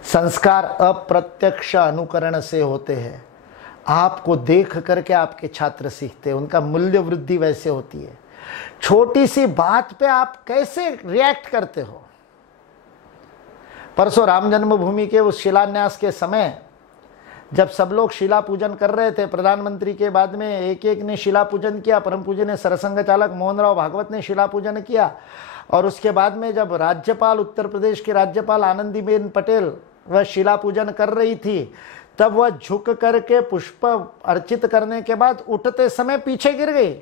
संस्कार अप्रत्यक्ष अनुकरण से होते हैं। आपको देख करके आपके छात्र सीखते हैं, उनका मूल्य वृद्धि वैसे होती है। छोटी सी बात पे आप कैसे रिएक्ट करते हो। परसों राम जन्मभूमि के उस शिलान्यास के समय जब सब लोग शिला पूजन कर रहे थे, प्रधानमंत्री के बाद में एक एक ने शिला पूजन किया। परम पूजनीय सरसंघ चालक मोहन राव भागवत ने शिला पूजन किया, और उसके बाद में जब राज्यपाल, उत्तर प्रदेश की राज्यपाल आनंदीबेन पटेल वह शिला पूजन कर रही थी, तब वह झुक करके पुष्प अर्चित करने के बाद उठते समय पीछे गिर गई।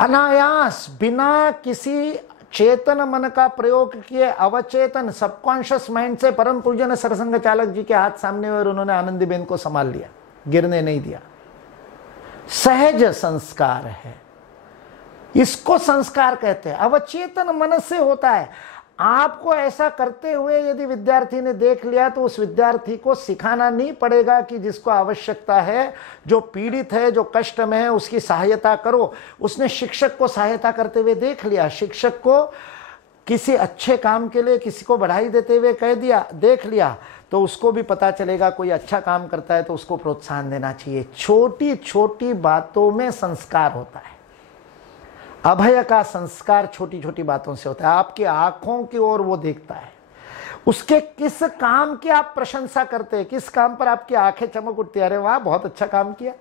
अनायास, बिना किसी चेतन मन का प्रयोग किए, अवचेतन सबकॉन्शियस माइंड से परम पूजन सरसंघ चालक जी के हाथ सामने हुए और उन्होंने आनंदीबेन को संभाल लिया, गिरने नहीं दिया। सहज संस्कार है, इसको संस्कार कहते हैं। अवचेतन मन से होता है। आपको ऐसा करते हुए यदि विद्यार्थी ने देख लिया तो उस विद्यार्थी को सिखाना नहीं पड़ेगा कि जिसको आवश्यकता है, जो पीड़ित है, जो कष्ट में है, उसकी सहायता करो। उसने शिक्षक को सहायता करते हुए देख लिया, शिक्षक को किसी अच्छे काम के लिए किसी को बधाई देते हुए कह दिया, देख लिया, तो उसको भी पता चलेगा कोई अच्छा काम करता है तो उसको प्रोत्साहन देना चाहिए। छोटी छोटी बातों में संस्कार होता है। अभय का संस्कार छोटी छोटी बातों से होता है। आपकी आंखों की ओर वो देखता है, उसके किस काम की आप प्रशंसा करते हैं, किस काम पर आपकी आंखें चमक उठती है, अरे वाह बहुत अच्छा काम किया।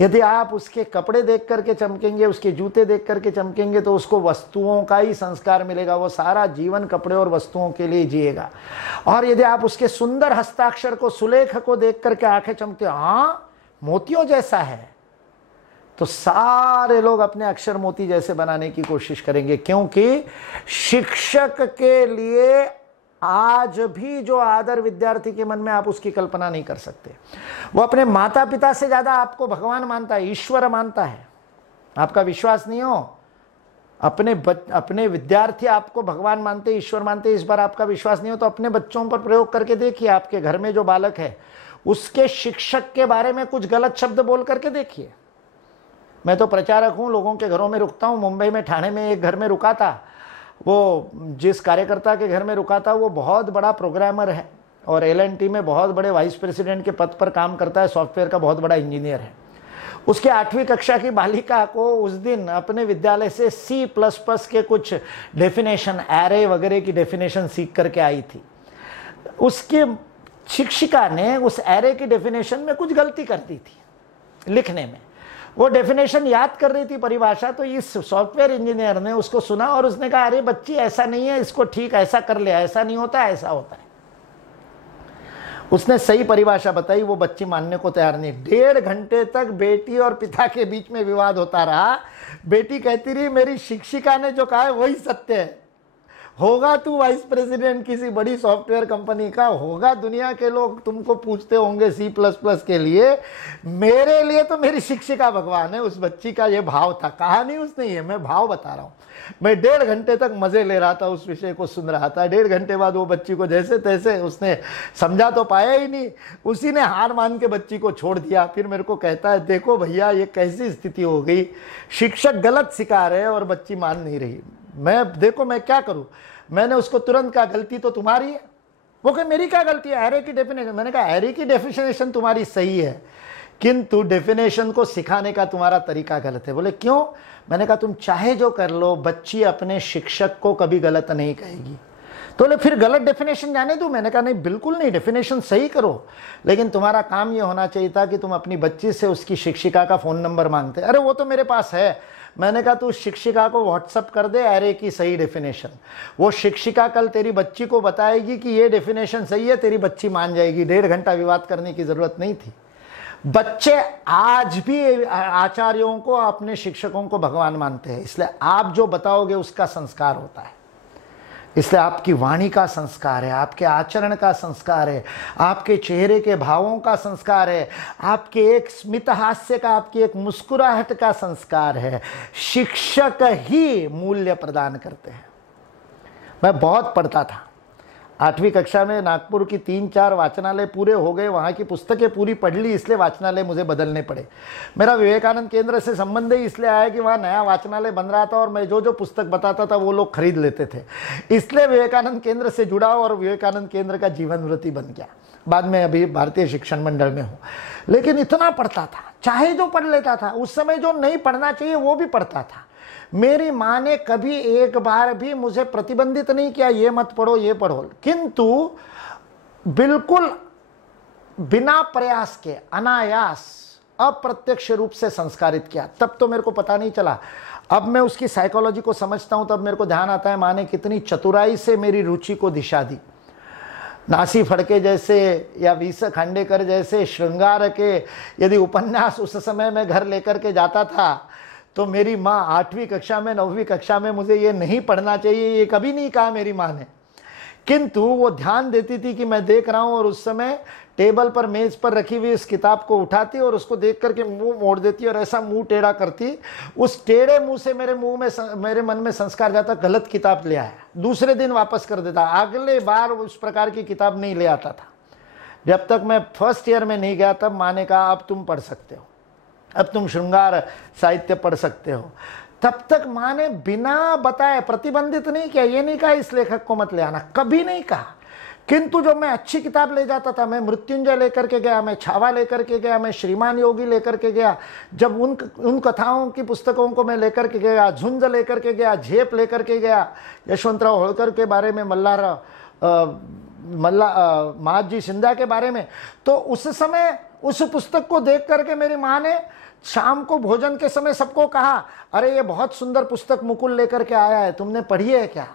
यदि आप उसके कपड़े देख करके चमकेंगे, उसके जूते देख करके चमकेंगे, तो उसको वस्तुओं का ही संस्कार मिलेगा। वो सारा जीवन कपड़े और वस्तुओं के लिए जिएगा। और यदि आप उसके सुंदर हस्ताक्षर को, सुलेख को देख करके आंखें चमकते, हाँ मोतियों जैसा है, तो सारे लोग अपने अक्षर मोती जैसे बनाने की कोशिश करेंगे। क्योंकि शिक्षक के लिए आज भी जो आदर विद्यार्थी के मन में, आप उसकी कल्पना नहीं कर सकते। वो अपने माता पिता से ज्यादा आपको भगवान मानता है, ईश्वर मानता है। आपका विश्वास नहीं हो, अपने विद्यार्थी आपको भगवान मानते, ईश्वर मानते, इस बार आपका विश्वास नहीं हो तो अपने बच्चों पर प्रयोग करके देखिए। आपके घर में जो बालक है उसके शिक्षक के बारे में कुछ गलत शब्द बोल करके देखिए। मैं तो प्रचारक हूं, लोगों के घरों में रुकता हूं। मुंबई में, ठाणे में एक घर में रुका था। वो जिस कार्यकर्ता के घर में रुका था वो बहुत बड़ा प्रोग्रामर है और LNT में बहुत बड़े वाइस प्रेसिडेंट के पद पर काम करता है, सॉफ्टवेयर का बहुत बड़ा इंजीनियर है। उसके 8वीं कक्षा की बालिका को उस दिन अपने विद्यालय से C++ के कुछ डेफिनेशन, एरे वगैरह की डेफिनेशन सीख करके आई थी। उसकी शिक्षिका ने उस एरे की डेफिनेशन में कुछ गलती कर दी थी लिखने में। वो डेफिनेशन याद कर रही थी, परिभाषा, तो इस सॉफ्टवेयर इंजीनियर ने उसको सुना और उसने कहा, अरे बच्ची ऐसा नहीं है, इसको ठीक ऐसा कर ले, ऐसा नहीं होता, ऐसा होता है। उसने सही परिभाषा बताई, वो बच्ची मानने को तैयार नहीं। 1.5 घंटे तक बेटी और पिता के बीच में विवाद होता रहा। बेटी कहती रही, मेरी शिक्षिका ने जो कहा है वही सत्य है। होगा तू वाइस प्रेसिडेंट किसी बड़ी सॉफ्टवेयर कंपनी का, होगा दुनिया के लोग तुमको पूछते होंगे C++ के लिए, मेरे लिए तो मेरी शिक्षिका भगवान है। उस बच्ची का ये भाव था, कहानी उसने ये, मैं भाव बता रहा हूँ। मैं 1.5 घंटे तक मजे ले रहा था, उस विषय को सुन रहा था। 1.5 घंटे बाद वो बच्ची को जैसे तैसे, उसने समझा तो पाया ही नहीं, उसी ने हार मान के बच्ची को छोड़ दिया। फिर मेरे को कहता है, देखो भैया ये कैसी स्थिति हो गई, शिक्षक गलत सिखा रहे और बच्ची मान नहीं रही। देखो मैं क्या करूं। मैंने उसको तुरंत कहा, गलती तो तुम्हारी है। वो कहे मेरी क्या गलती है, एरे की डेफिनेशन। मैंने कहा एरे की डेफिनेशन तुम्हारी सही है, किंतु डेफिनेशन को सिखाने का तुम्हारा तरीका गलत है। बोले क्यों? मैंने कहा तुम चाहे जो कर लो, बच्ची अपने शिक्षक को कभी गलत नहीं कहेगी। तो बोले फिर गलत डेफिनेशन जाने दो। मैंने कहा नहीं, बिल्कुल नहीं, डेफिनेशन सही करो, लेकिन तुम्हारा काम ये होना चाहिए था कि तुम अपनी बच्ची से उसकी शिक्षिका का फ़ोन नंबर मांगते। अरे वो तो मेरे पास है। मैंने कहा तू शिक्षिका को व्हाट्सअप कर दे एरे की सही डेफिनेशन। वो शिक्षिका कल तेरी बच्ची को बताएगी कि ये डेफिनेशन सही है, तेरी बच्ची मान जाएगी। 1.5 घंटा विवाद करने की जरूरत नहीं थी। बच्चे आज भी आचार्यों को, अपने शिक्षकों को भगवान मानते हैं, इसलिए आप जो बताओगे उसका संस्कार होता है। इसलिए आपकी वाणी का संस्कार है, आपके आचरण का संस्कार है, आपके चेहरे के भावों का संस्कार है, आपके एक स्मित हास्य का, आपकी एक मुस्कुराहट का संस्कार है। शिक्षक ही मूल्य प्रदान करते हैं। मैं बहुत पढ़ता था, 8वीं कक्षा में नागपुर की 3-4 वाचनालय पूरे हो गए, वहाँ की पुस्तकें पूरी पढ़ ली, इसलिए वाचनालय मुझे बदलने पड़े। मेरा विवेकानंद केंद्र से संबंध ही इसलिए आया कि वहाँ नया वाचनालय बन रहा था और मैं जो जो पुस्तक बताता था वो लोग खरीद लेते थे, इसलिए विवेकानंद केंद्र से जुड़ा और विवेकानंद केंद्र का जीवन वृत्ति बन गया। बाद में अभी भारतीय शिक्षण मंडल में हूँ, लेकिन इतना पढ़ता था, चाहे जो पढ़ लेता था। उस समय जो नहीं पढ़ना चाहिए वो भी पढ़ता था। मेरी माँ ने कभी एक बार भी मुझे प्रतिबंधित नहीं किया ये मत पढ़ो ये पढ़ो, किंतु बिल्कुल बिना प्रयास के अनायास अप्रत्यक्ष रूप से संस्कारित किया। तब तो मेरे को पता नहीं चला, अब मैं उसकी साइकोलॉजी को समझता हूं, तब मेरे को ध्यान आता है माँ ने कितनी चतुराई से मेरी रुचि को दिशा दी। नासी फड़के जैसे या वीस खांडेकर जैसे श्रृंगार के यदि उपन्यास उस समय में घर लेकर के जाता था, तो मेरी माँ 8वीं कक्षा में 9वीं कक्षा में मुझे ये नहीं पढ़ना चाहिए ये कभी नहीं कहा मेरी माँ ने, किंतु वो ध्यान देती थी कि मैं देख रहा हूँ, और उस समय टेबल पर मेज पर रखी हुई इस किताब को उठाती और उसको देख करके मुंह मोड़ देती और ऐसा मुंह टेढ़ा करती। उस टेढ़े मुंह से मेरे मुंह में मेरे मन में संस्कार जाता, गलत किताब ले आया, दूसरे दिन वापस कर देता, अगले बार उस प्रकार की किताब नहीं ले आता था। जब तक मैं फर्स्ट ईयर में नहीं गया तब माँ ने कहा अब तुम पढ़ सकते हो, अब तुम श्रृंगार साहित्य पढ़ सकते हो। तब तक माँ ने बिना बताए प्रतिबंधित नहीं किया, ये नहीं कहा इस लेखक को मत ले आना, कभी नहीं कहा। किंतु जब मैं अच्छी किताब ले जाता था, मैं मृत्युंजय लेकर के गया, मैं छावा लेकर के गया, मैं श्रीमान योगी लेकर के गया, जब उन कथाओं की पुस्तकों को मैं लेकर के गया, झुंझ लेकर के गया, झेप लेकर के गया, यशवंतराव होळकर के बारे में, महादजी सिंधिया के बारे में, तो उस समय उस पुस्तक को देख करके मेरी माँ ने शाम को भोजन के समय सबको कहा, अरे ये बहुत सुंदर पुस्तक मुकुल लेकर के आया है, तुमने पढ़ी है क्या?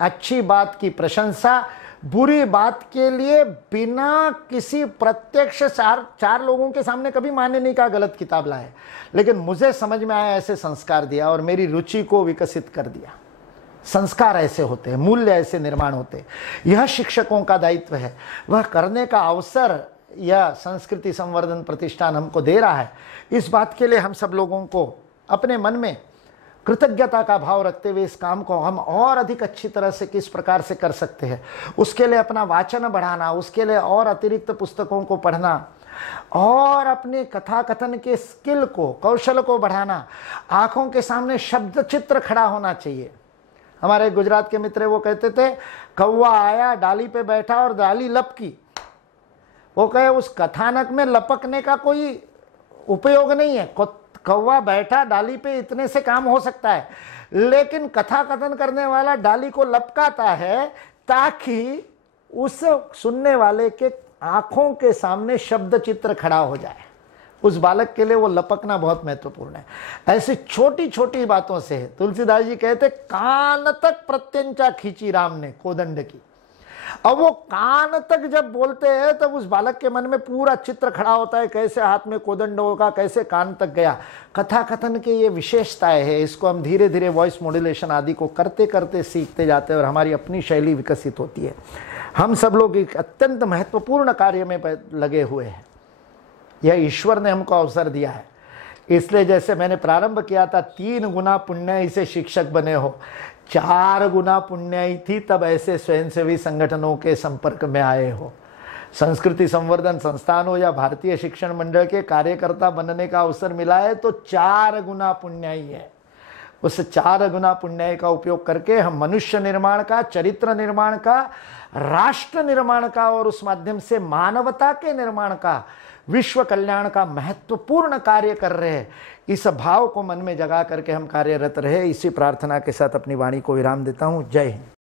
अच्छी बात की प्रशंसा, बुरी बात के लिए बिना किसी प्रत्यक्ष चार लोगों के सामने कभी माँ ने नहीं कहा गलत किताब लाए, लेकिन मुझे समझ में आया, ऐसे संस्कार दिया और मेरी रुचि को विकसित कर दिया। संस्कार ऐसे होते हैं, मूल्य ऐसे निर्माण होते हैं। यह शिक्षकों का दायित्व है, वह करने का अवसर यह संस्कृति संवर्धन प्रतिष्ठान हमको दे रहा है। इस बात के लिए हम सब लोगों को अपने मन में कृतज्ञता का भाव रखते हुए इस काम को हम और अधिक अच्छी तरह से किस प्रकार से कर सकते हैं, उसके लिए अपना वाचन बढ़ाना, उसके लिए और अतिरिक्त पुस्तकों को पढ़ना और अपने कथा कथन के स्किल को, कौशल को बढ़ाना। आंखों के सामने शब्द चित्र खड़ा होना चाहिए। हमारे गुजरात के मित्र वो कहते थे, कौवा आया डाली पे बैठा और डाली लपकी। वो कहे उस कथानक में लपकने का कोई उपयोग नहीं है, कौवा बैठा डाली पे इतने से काम हो सकता है, लेकिन कथा कथन करने वाला डाली को लपकाता है ताकि उस सुनने वाले के आंखों के सामने शब्द चित्र खड़ा हो जाए। उस बालक के लिए वो लपकना बहुत महत्वपूर्ण है। ऐसी छोटी छोटी बातों से तुलसीदास जी कहते, कान तक प्रत्यंचा खींची राम ने कोदंड की। अब वो कान तक जब बोलते हैं तब उस बालक के मन में पूरा चित्र खड़ा होता है, कैसे हाथ में कोदंड होगा, कैसे कान तक गया। कथा कथन के ये विशेषताएं है, इसको हम धीरे धीरे वॉइस मॉड्यूलेशन आदि को करते करते सीखते जाते हैं और हमारी अपनी शैली विकसित होती है। हम सब लोग एक अत्यंत महत्वपूर्ण कार्य में लगे हुए हैं। यह ईश्वर ने हमको अवसर दिया है, इसलिए जैसे मैंने प्रारंभ किया था 3 गुना पुण्य से शिक्षक बने हो, 4 गुना पुण्य थी तब ऐसे स्वयंसेवी संगठनों के संपर्क में आए हो। संस्कृति संवर्धन संस्थान हो या भारतीय शिक्षण मंडल के कार्यकर्ता बनने का अवसर मिला है तो 4 गुना पुण्य है। उस 4 गुना पुण्य का उपयोग करके हम मनुष्य निर्माण का, चरित्र निर्माण का, राष्ट्र निर्माण का और उस माध्यम से मानवता के निर्माण का, विश्व कल्याण का महत्वपूर्ण कार्य कर रहे हैं। इस भाव को मन में जगा करके हम कार्यरत रहे, इसी प्रार्थना के साथ अपनी वाणी को विराम देता हूं। जय हिंद।